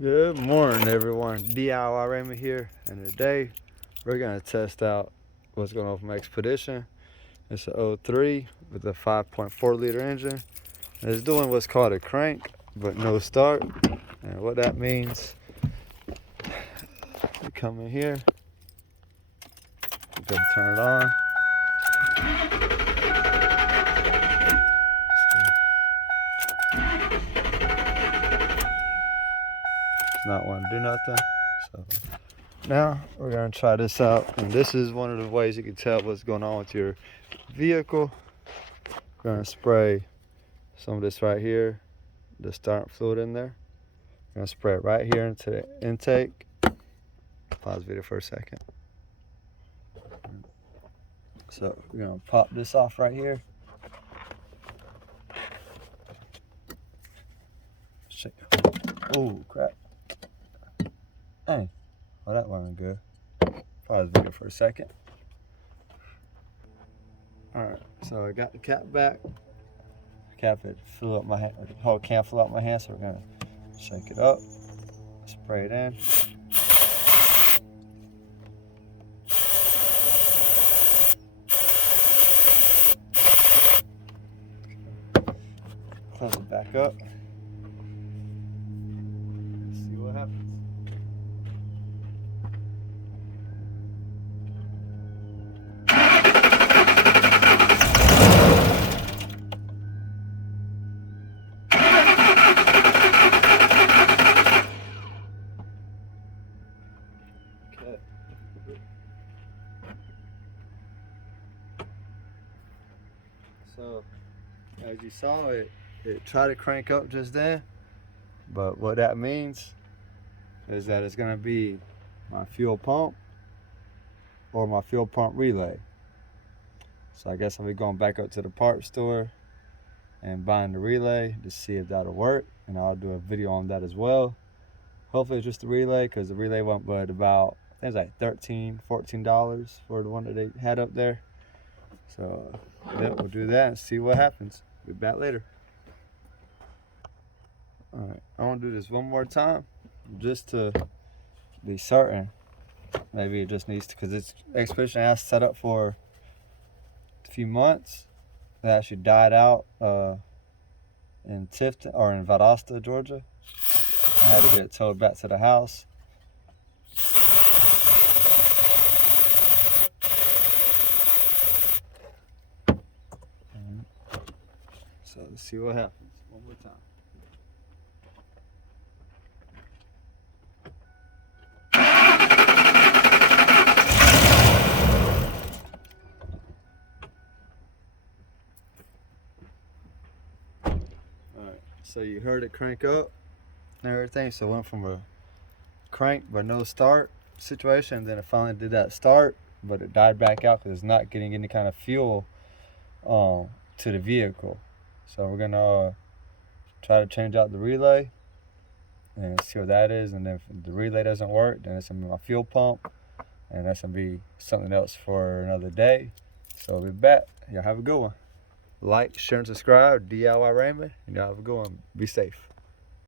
Good morning, everyone. DIY Raymond here, and today we're gonna test out what's going on with my Expedition. It's an 03 with a 5.4 liter engine. And it's doing what's called a crank, but no start. And what that means, you come in here, you go turn it on. It's not wanting to do nothing. So now we're gonna try this out, and this is one of the ways you can tell what's going on with your vehicle. We're gonna spray some of this right here, the starting fluid in there. I'm gonna spray it right here into the intake. Pause the video for a second. So we're gonna pop this off right here. Shake. Oh crap. Dang. Well, that wasn't good. Pause the video for a second. Alright, so I got the cap back. The cap had flew up my hand, the whole can flew out my hand, so we're gonna shake it up, spray it in. Close it back up. Let's see what happens. Okay. So, as you saw, it tried to crank up just then, but what that means is that it's gonna be my fuel pump or my fuel pump relay. So I guess I'll be going back up to the parts store and buying the relay to see if that'll work, and I'll do a video on that as well. Hopefully it's just the relay, because the relay went but about, I think it's like $13-14 for the one that they had up there. So yeah, we'll do that and see what happens. Be back later. Alright, I want to do this one more time just to be certain. Maybe it just needs to, because this Expedition I set up for a few months. It actually died out in Tifton, or in Valdosta, Georgia. I had to get it towed back to the house. So let's see what happens one more time. Alright, so you heard it crank up and everything. So it went from a crank but no start situation, and then it finally did that start, but it died back out because it's not getting any kind of fuel to the vehicle. So we're gonna try to change out the relay and see what that is, and then if the relay doesn't work, then it's gonna be my fuel pump, and that's gonna be something else for another day. So we'll be back. Y'all have a good one. Like, share, and subscribe. DIY Raymond, and y'all have a good one. Be safe.